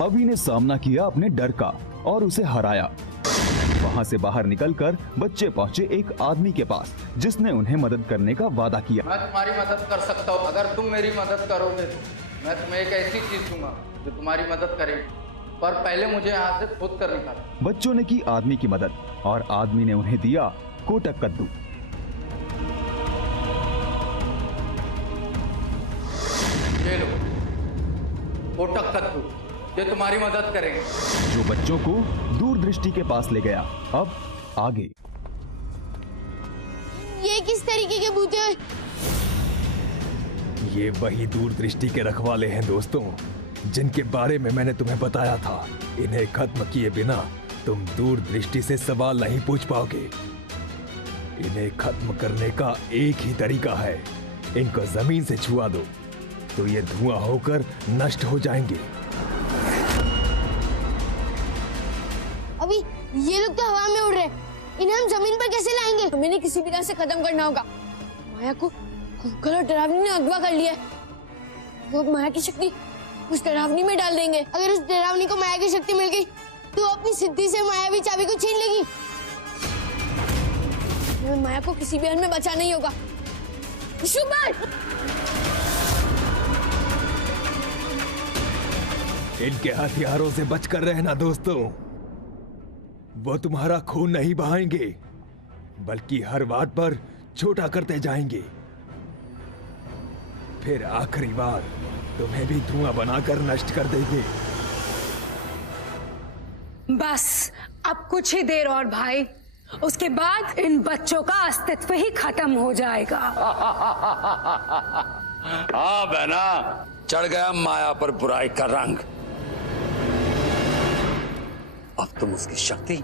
अभी ने सामना किया अपने डर का और उसे हराया। वहाँ से बाहर निकलकर बच्चे पहुँचे एक आदमी के पास, जिसने उन्हें मदद करने का वादा किया। मैं तुम्हारी मदद कर सकता हूँ, अगर तुम मेरी मदद करोगे तो मैं तुम्हें एक ऐसी चीज दूंगा जो तुम्हारी मदद करेगी, पर पहले मुझे यहाँ से खुद कर निकालो। बच्चों ने की आदमी की मदद और आदमी ने उन्हें दिया कोटक कद्दू। ये लो कोटक कद्दू, ये तुम्हारी मदद करेंगे। जो बच्चों को दूरदृष्टि के पास ले गया। अब आगे। ये किस तरीके के भूत हैं? ये वही दूरदृष्टि के रखवाले हैं दोस्तों, जिनके बारे में मैंने तुम्हें बताया था। इन्हें खत्म किए बिना तुम दूरदृष्टि से सवाल नहीं पूछ पाओगे। इन्हें खत्म करने का एक ही तरीका है, इनको जमीन से छुआ दो तो ये धुआं होकर नष्ट हो जाएंगे। अभी ये लोग तो हवा में उड़ रहे हैं, इन्हें हम जमीन पर कैसे लाएंगे? हमें इन्हें किसी भी तरह से खत्म करना होगा। माया को कुकर और डरावनी ने अगवा कर लिया है। वो माया की शक्ति उस डरावनी में डाल देंगे। अगर उस डरावनी को माया की शक्ति मिल गई तो अपनी सिद्धि से मायावी चाबी को छीन लेगी। हमें माया को किसी भी हाल में बचाना ही होगा। शुभर! इनके हथियारों से बचकर रहना दोस्तों। वो तुम्हारा खून नहीं बहाएंगे, बल्कि हर बात पर छोटा करते जाएंगे। फिर आखिरी बार तुम्हें भी धुआं बनाकर नष्ट कर देंगे। बस अब कुछ ही देर और भाई, उसके बाद इन बच्चों का अस्तित्व ही खत्म हो जाएगा। हाँ बहना, चढ़ गया माया पर बुराई का रंग। अब तुम उसकी शक्ति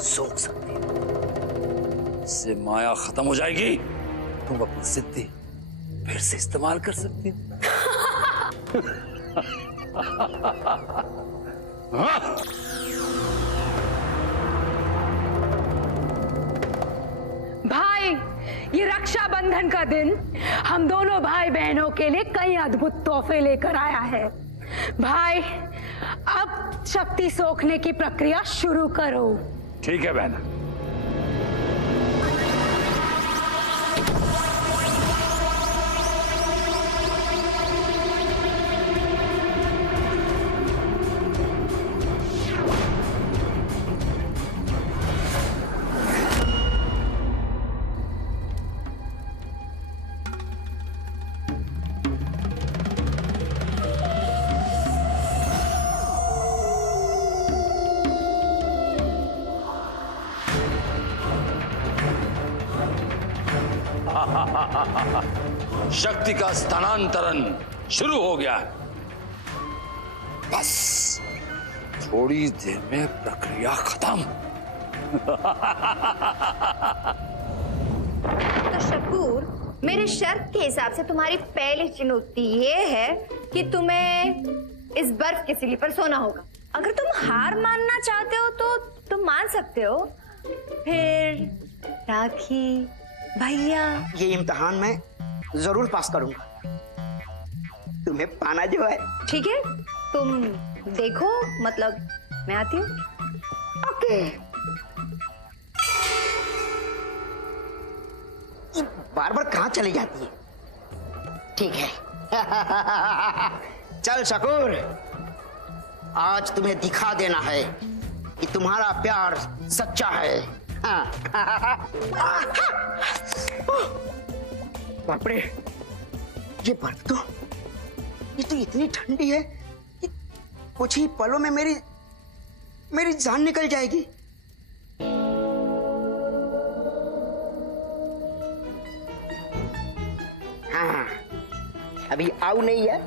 सोख सकती हो। इससे माया खत्म हो जाएगी, तुम अपनी सिद्धि फिर से इस्तेमाल कर सकती हो। भाई, ये रक्षाबंधन का दिन हम दोनों भाई बहनों के लिए कई अद्भुत तोहफे लेकर आया है। भाई, अब शक्ति सोखने की प्रक्रिया शुरू करो। ठीक है बहना। शक्ति का स्थानांतरण शुरू हो गया है। बस थोड़ी देर में प्रक्रिया खत्म। तो शकूर, मेरे शर्त के हिसाब से तुम्हारी पहली चुनौती ये है कि तुम्हें इस बर्फ के सिली पर सोना होगा। अगर तुम हार मानना चाहते हो तो तुम मान सकते हो। फिर राखी, भैया, ये इम्तिहान मैं जरूर पास करूंगा। तुम्हें पाना जो है। ठीक है, तुम देखो, मतलब मैं आती हूँ। ओके। बार बार कहाँ चली जाती है? ठीक है। चल शकूर, आज तुम्हें दिखा देना है कि तुम्हारा प्यार सच्चा है। बाप रे, ये बर्फ तो इतनी ठंडी है कि कुछ ही पलों में मेरी जान निकल जाएगी। हाँ, अभी आऊ नहीं है।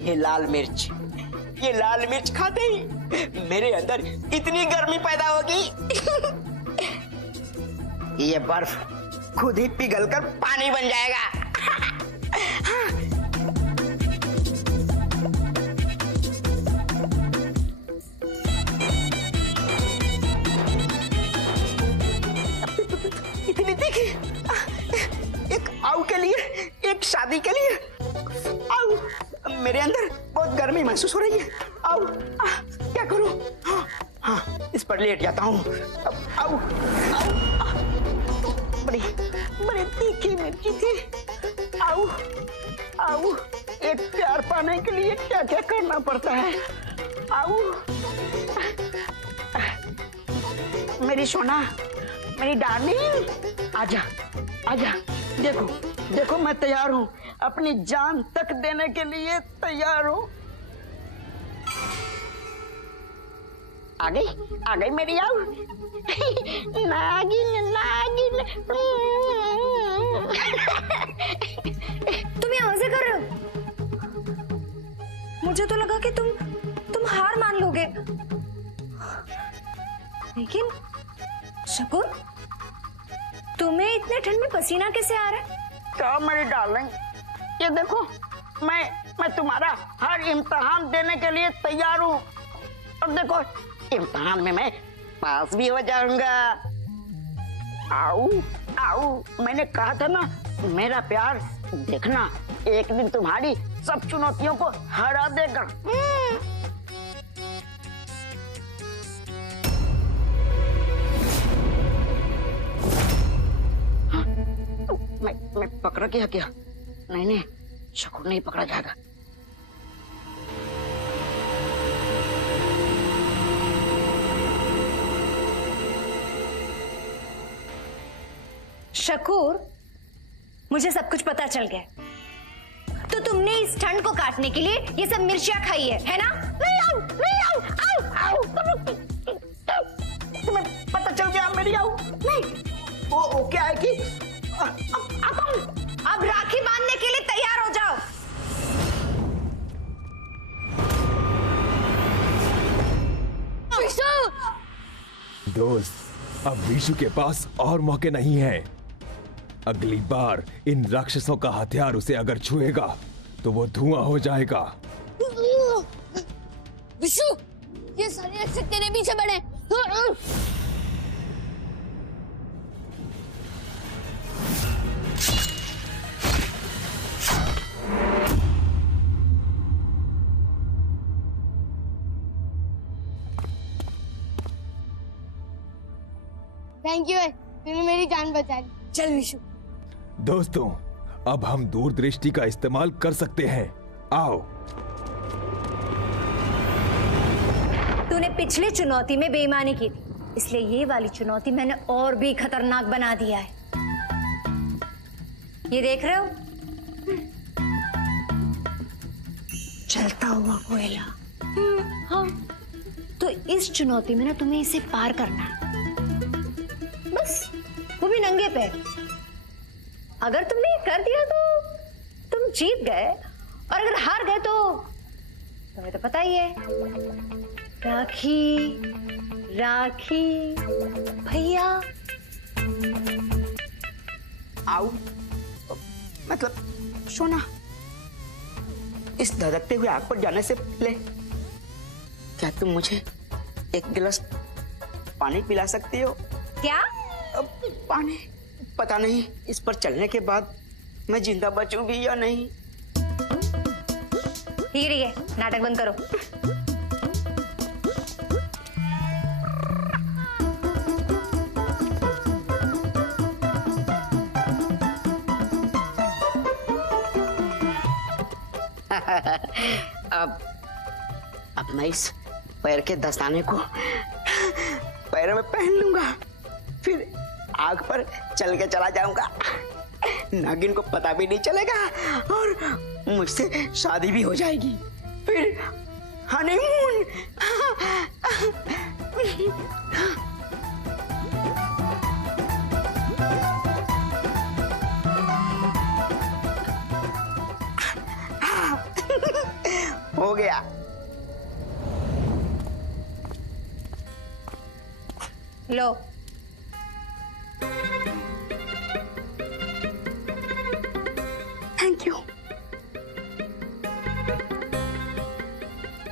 ये लाल मिर्च खाते ही मेरे अंदर इतनी गर्मी पैदा होगी। ये बर्फ खुद ही पिघलकर पानी बन जाएगा। महसूस हो रही है। आओ, क्या करूं? हाँ, हाँ, इस पर लेट जाता हूँ। आओ, आओ, बड़ी बड़ी तीखी मिर्ची थी। आओ, आओ, एक प्यार पाने के लिए क्या क्या करना पड़ता है। आओ, मेरी सोना, मेरी डार्लिंग, आजा, आजा। देखो, देखो, मैं तैयार हूँ, अपनी जान तक देने के लिए तैयार हूँ। आ गई मेरी आओ। नागिन, नागिन। तुम यहाँ मजे कर रहे हो? मुझे तो लगा कि तुम हार मान लोगे। लेकिन शकुन, तुम्हें इतने ठंड में पसीना कैसे आ रहा है? क्या मेरी डार्लिंग, ये देखो, मैं तुम्हारा हर इम्तिहान देने के लिए तैयार हूँ। और देखो, इम्तिहान में मैं पास भी हो जाऊंगा। आओ, आओ, मैंने कहा था ना, मेरा प्यार देखना एक दिन तुम्हारी सब चुनौतियों को हरा देगा। मैं पकड़ा क्या? नहीं, शकुन नहीं पकड़ा जाएगा। शकूर, मुझे सब कुछ पता चल गया। तो तुमने इस ठंड को काटने के लिए ये सब मिर्चियां खाई है ना? नहीं आओ। तुम्हें पता चल गया मेरी आओ? नहीं, वो क्या है कि अब राखी बांधने के लिए तैयार हो जाओ। दोस्त, अब विशु के पास और मौके नहीं है। अगली बार इन राक्षसों का हथियार उसे अगर छुएगा तो वो धुआं हो जाएगा। विशु, ये सारे राक्षस तेरे पीछे पड़े। थैंक यू, तूने मेरी जान बचा ली। चल विशु। दोस्तों, अब हम दूरदृष्टि का इस्तेमाल कर सकते हैं। आओ। तूने पिछली चुनौती में बेईमानी की थी, इसलिए ये वाली चुनौती मैंने और भी खतरनाक बना दिया है। ये देख रहे हो? चलता हुआ कोयला। हाँ, तो इस चुनौती में ना तुम्हें इसे पार करना है, बस, वो भी नंगे पैर। अगर तुमने ये कर दिया तो तुम जीत गए, और अगर हार गए तो तुम्हें तो पता ही है, राखी, राखी भैया। आओ, मतलब सोना, इस धधकते हुए आग पर जाने से पहले क्या तुम मुझे एक गिलास पानी पिला सकती हो? क्या? पानी? पता नहीं इस पर चलने के बाद मैं जिंदा बचूंगी या नहीं। ठीक है, नाटक बंद करो। अब मैं इस पैर के दस्ताने को पैरों में पहन लूंगा, फिर आग पर चल के चला जाऊंगा। नागिन को पता भी नहीं चलेगा और मुझसे शादी भी हो जाएगी। फिर हनीमून। हो गया। लो, थैंक यू।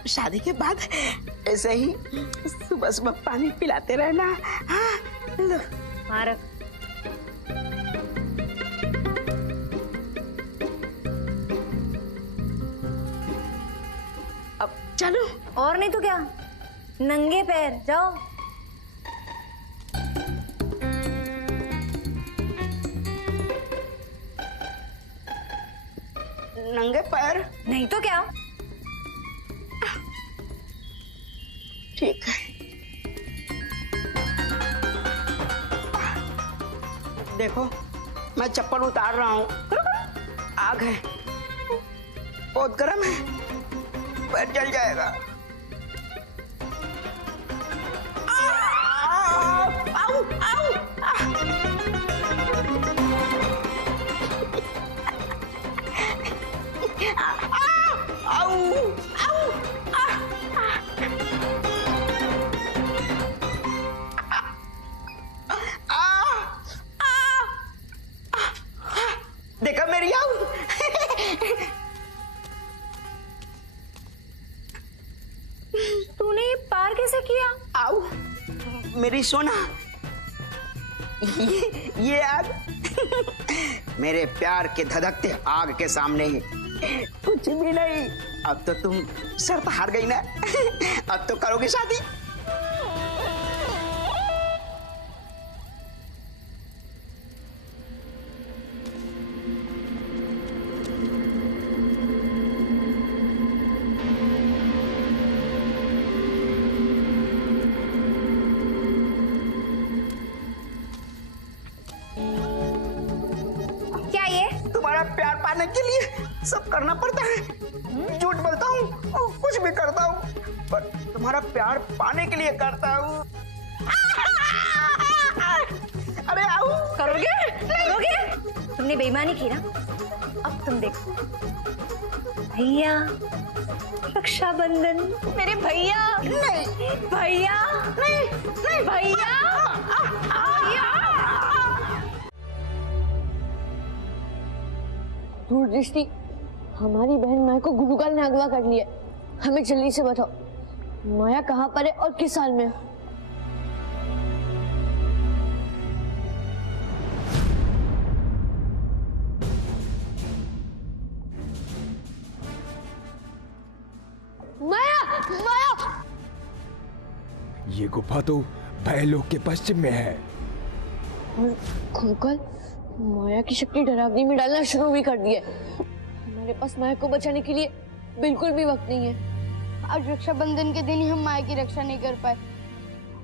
शादी के बाद ऐसे ही सुबह सुबह पानी पिलाते रहना। हाँ, लो। मारक। अब चलो। और नहीं तो क्या, नंगे पैर जाओ। नंगे पैर? नहीं तो क्या। ठीक है। देखो मैं चप्पल उतार रहा हूँ। आग है, बहुत गर्म है, पैर जल जाएगा। आओ, आओ, देखा मेरी आऊ। तूने ये पार कैसे किया? आऊ मेरी सोना, ये आग मेरे प्यार के धधकते आग के सामने कुछ भी नहीं। अब तो तुम शर्त हार गई ना। अब तो करोगी शादी। क्या ये? तुम्हारा प्यार पाने के लिए सब करना पड़ता है। झूठ बोलता हूँ और कुछ भी करता हूँ, पर तुम्हारा प्यार पाने के लिए करता हूँ। अरे आओ। करोगे? करोगे? तुमने बेईमानी की ना, अब तुम देखो। भैया, रक्षाबंधन। मेरे भैया। नहीं भैया। नहीं नहीं भैया। दूर दृष्टि, हमारी बहन माया को गुरुकाल ने अगवा कर लिया। हमें जल्दी से बताओ, माया कहाँ पर है और किस साल में है? माया, माया! ये गुफा तो भयलोक के पश्चिम में है। और गुरुकाल माया की शक्ति डरावनी में डालना शुरू भी कर दिया। हमारे पास माया को बचाने के लिए बिल्कुल भी वक्त नहीं है। आज रक्षाबंधन के दिन ही हम माया की रक्षा नहीं कर पाए,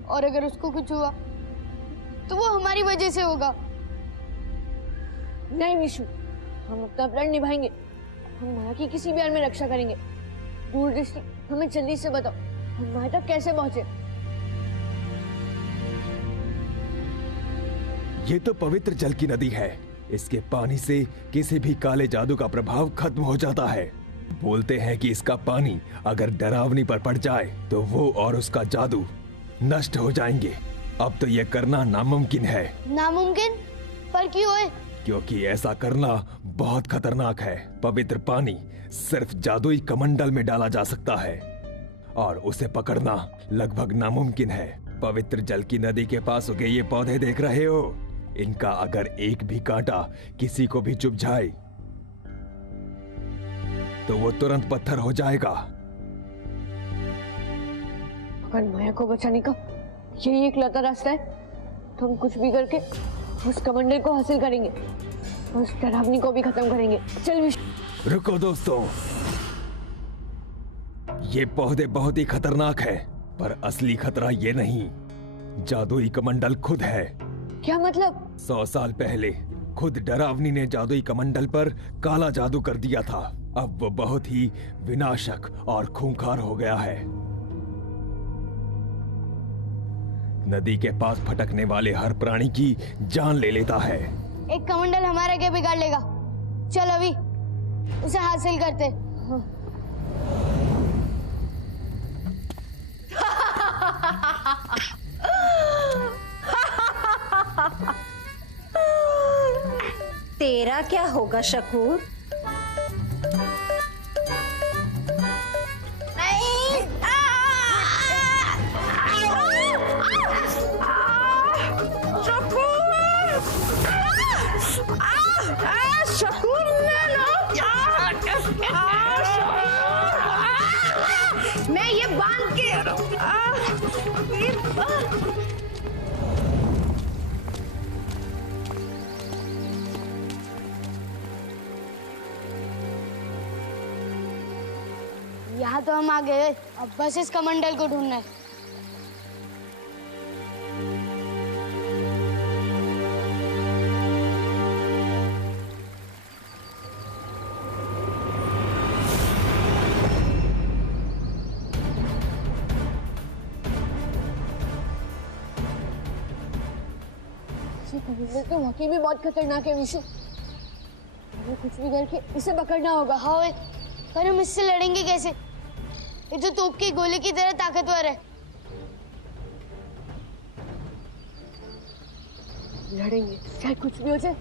और अगर उसको कुछ हुआ तो वो हमारी वजह से होगा। नहीं विशु, हम अपना प्रण निभाएंगे। हम माया की किसी भी हाल में रक्षा करेंगे। दूर दृष्टि, हमें जल्दी से बताओ, हम माया तक कैसे पहुंचे? ये तो पवित्र जल की नदी है। इसके पानी से किसी भी काले जादू का प्रभाव खत्म हो जाता है। बोलते हैं कि इसका पानी अगर डरावनी पर पड़ जाए तो वो और उसका जादू नष्ट हो जाएंगे। अब तो ये करना नामुमकिन है। नामुमकिन? पर क्यों है? क्योंकि ऐसा करना बहुत खतरनाक है। पवित्र पानी सिर्फ जादुई कमंडल में डाला जा सकता है और उसे पकड़ना लगभग नामुमकिन है। पवित्र जल की नदी के पास उगे ये पौधे देख रहे हो? इनका अगर एक भी कांटा किसी को भी चुभ जाए तो वो तुरंत पत्थर हो जाएगा। अगर माया को बचाने का यही एक लौता रास्ता है तो हम कुछ भी करके उस कमंडल को हासिल करेंगे, उस डरावनी को भी खत्म करेंगे। चल विशु। रुको दोस्तों, ये पौधे बहुत ही खतरनाक है, पर असली खतरा ये नहीं, जादुई कमंडल खुद है। क्या मतलब? 100 साल पहले खुद डरावनी ने जादुई कमंडल पर काला जादू कर दिया था। अब वो बहुत ही विनाशक और खूंखार हो गया है। नदी के पास भटकने वाले हर प्राणी की जान ले लेता है। एक कमंडल हमारा क्या बिगाड़ लेगा? चल अभी उसे हासिल करते। तेरा क्या होगा शकूर? मैं ये बांध के यहाँ तो हम आ गए, अब बस इस कमंडल को ढूंढना है। तो वाकई में बहुत खतरनाक है विशु, हमें कुछ भी करके इसे पकड़ना होगा। हाँ ओए, पर हम इससे लड़ेंगे कैसे? ये तो तोप की गोली की तरह ताकतवर है। लड़ेंगे, चाहे कुछ भी हो जाए,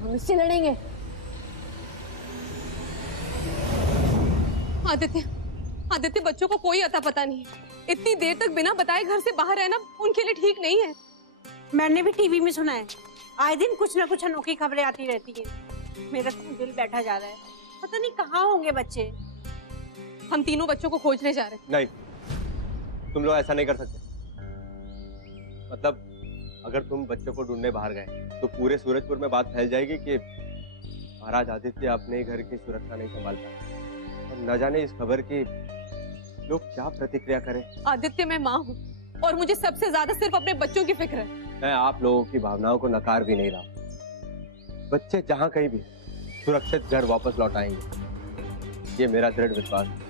हम इससे लड़ेंगे। आदित्य, बच्चों को कोई अता पता नहीं है। इतनी देर तक बिना बताए घर से बाहर रहना उनके लिए ठीक नहीं है। मैंने भी टीवी में सुना है, आए दिन कुछ ना कुछ अनोखी खबरें आती रहती है। मेरा तो दिल बैठा जा रहा है, पता नहीं कहाँ होंगे बच्चे। हम तीनों बच्चों को खोजने जा रहे हैं। नहीं, तुम लोग ऐसा नहीं कर सकते। मतलब अगर तुम बच्चों को ढूंढने बाहर गए तो पूरे सूरजपुर में बात फैल जाएगी कि महाराज आदित्य अपने घर की सुरक्षा नहीं संभाल पाए, और न जाने इस खबर की लोग क्या प्रतिक्रिया करें। आदित्य, मैं माँ हूँ और मुझे सबसे ज्यादा सिर्फ अपने बच्चों की फिक्र है। मैं आप लोगों की भावनाओं को नकार भी नहीं रहा। बच्चे जहाँ कहीं भी सुरक्षित घर वापस लौट आएंगे, ये मेरा दृढ़ विश्वास है।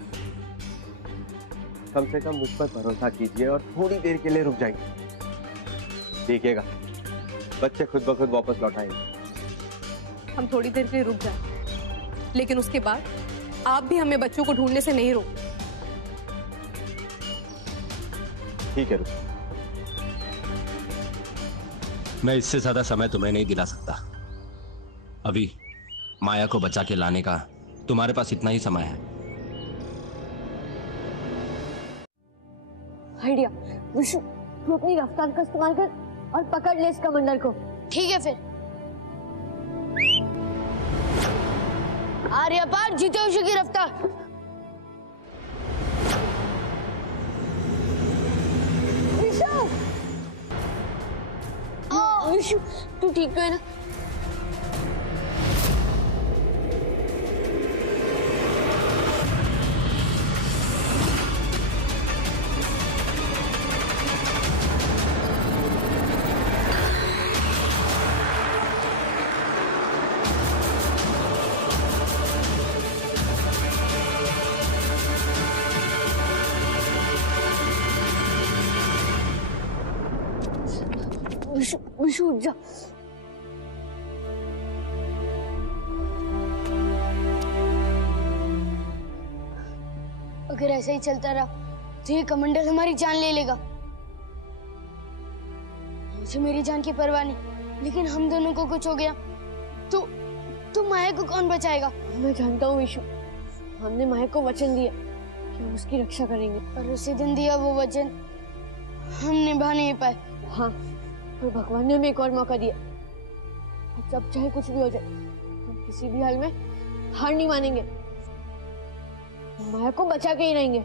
कम से कम मुझ पर भरोसा कीजिए और थोड़ी देर के लिए रुक जाइए, देखिएगा बच्चे खुद ब खुद वापस लौट आएंगे। हम थोड़ी देर के लिए रुक जाए, लेकिन उसके बाद आप भी हमें बच्चों को ढूंढने से नहीं रोक। ठीक है, रुक। मैं इससे ज्यादा समय तुम्हें नहीं दिला सकता। अभी माया को बचा के लाने का तुम्हारे पास इतना ही समय है। आइडिया, विशु, तू अपनी रफ्तार का इस्तेमाल कर और पकड़ ले इस कमंडल को। ठीक है फिर। आर्यपार जीते विशु की रफ्तार। विशु, तू ठीक तो है ना? विशु, उठ जा। अगर ऐसा ही चलता रहा तो ये कमंडल हमारी जान ले लेगा। मुझे मेरी जान की परवाह नहीं, लेकिन हम दोनों को कुछ हो गया तो माया को कौन बचाएगा? मैं जानता हूँ विशु, हमने माया को वचन दिया कि हम उसकी रक्षा करेंगे, पर उसी दिन दिया वो वचन हम निभा नहीं पाए। हाँ, पर भगवान ने हमें एक और मौका दिया। अब चाहे कुछ भी हो जाए, हम किसी भी हाल में हार नहीं मानेंगे। माया को बचा के ही रहेंगे।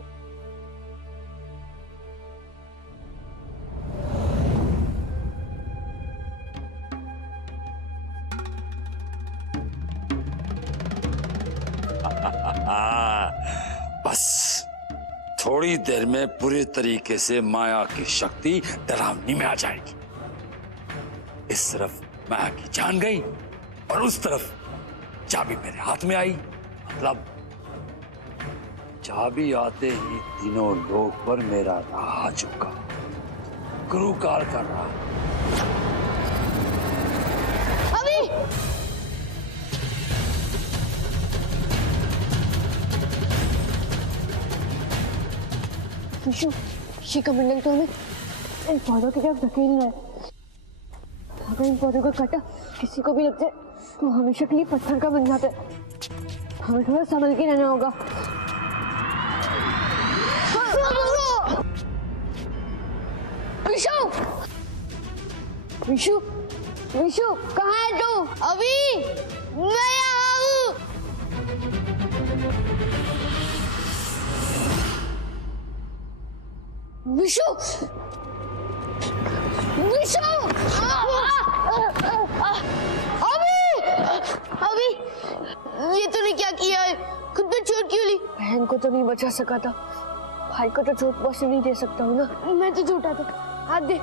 बस थोड़ी देर में पूरी तरीके से माया की शक्ति डरावनी में आ जाएगी। इस तरफ माया की जान गई और उस तरफ चाबी मेरे हाथ में आई। मतलब चाबी आते ही तीनों लोग पर मेरा राज होगा। गुरु काल कर रहा अभी विशु, ये कमंडल तो हमें इन पौधों की तरफ धकेल रहा है। अगर इन पौधों का कांटा किसी को भी लग जाए तो हमेशा के लिए पत्थर का बन जाता है। हमें थोड़ा संभल के रहना होगा। विशु, विशु, विशु, कहाँ है तू? अभी मैं यहाँ हूँ। विशु, विशु, अभी ये तूने क्या किया है? खुद पे चोट क्यों ली? बहन को तो नहीं बचा सका था, भाई को तो चोट पहुंचने नहीं दे सकता हूँ ना। मैं तो झूठा था, हाथ दे।